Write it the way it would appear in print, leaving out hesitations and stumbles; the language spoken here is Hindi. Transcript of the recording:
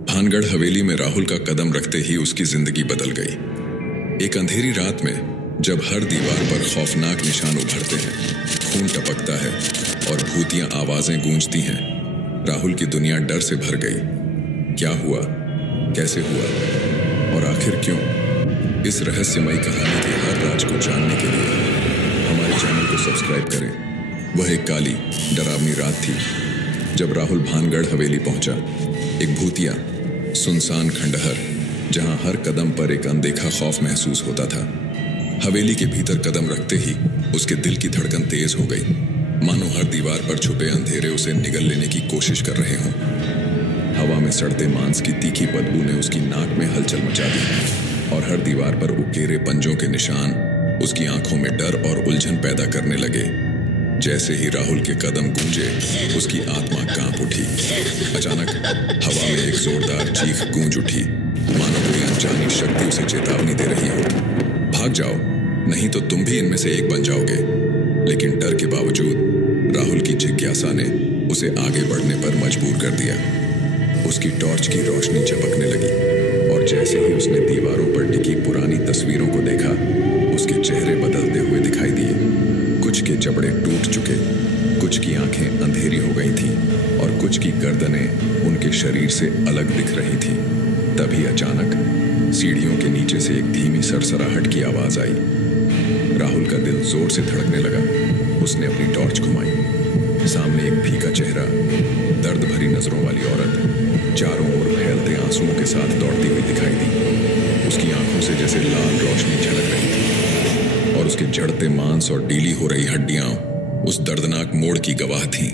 भानगढ़ हवेली में राहुल का कदम रखते ही उसकी जिंदगी बदल गई। एक अंधेरी रात में जब हर दीवार पर खौफनाक निशान उभरते हैं, खून टपकता है और भूतियां आवाजें गूंजती हैं, राहुल की दुनिया डर से भर गई। क्या हुआ, कैसे हुआ और आखिर क्यों? इस रहस्यमयी कहानी के हर राज को जानने के लिए हमारे चैनल को सब्सक्राइब करें। वह एक काली, डरावनी रात थी जब राहुल भानगढ़ हवेली पहुंचा। एक भूतिया, सुनसान खंडहर जहां हर कदम पर एक अनदेखा खौफ महसूस होता था। हवेली के भीतर कदम रखते ही उसके दिल की धड़कन तेज हो गई, मानो हर दीवार पर छुपे अंधेरे उसे निगल लेने की कोशिश कर रहे हों। हवा में सड़ते मांस की तीखी बदबू ने उसकी नाक में हलचल मचा दी और हर दीवार पर उकेरे पंजों के निशान उसकी आंखों में डर और उलझन पैदा करने लगे। जैसे ही राहुल के कदम गूंजे, उसकी आत्मा कांप उठी। अचानक हवा में एक जोरदार चीख गूंज उठी, मानो कोई अनजानी शक्ति उसे चेतावनी दे रही हो, भाग जाओ, नहीं तो तुम भी इनमें से एक बन जाओगे। लेकिन डर के बावजूद राहुल की जिज्ञासा ने उसे आगे बढ़ने पर मजबूर कर दिया। उसकी टॉर्च की रोशनी झपकने लगी और जैसे ही उसने दीवारों पर टिकी पुरानी तस्वीरों को देखा, उसके चेहरे बदलते हुए दिखाई दिए। कुछ के जबड़े टूट चुके, कुछ की आंखें अंधेरी हो गई थीं और कुछ की गर्दनें उनके शरीर से अलग दिख रही थीं। तभी अचानक सीढ़ियों के नीचे से एक धीमी सरसराहट की आवाज आई। राहुल का दिल जोर से धड़कने लगा। उसने अपनी टॉर्च घुमाई। सामने एक फीका चेहरा, दर्द भरी नजरों वाली औरत चारों ओर फैलते आंसुओं के साथ दौड़ती हुई दिखाई दी। उसकी आंखों से जैसे लाल रोशनी झलक रही थी और उसके जड़ते मांस और डीली हो रही हड्डियां उस दर्दनाक मोड़ की गवाह थीं।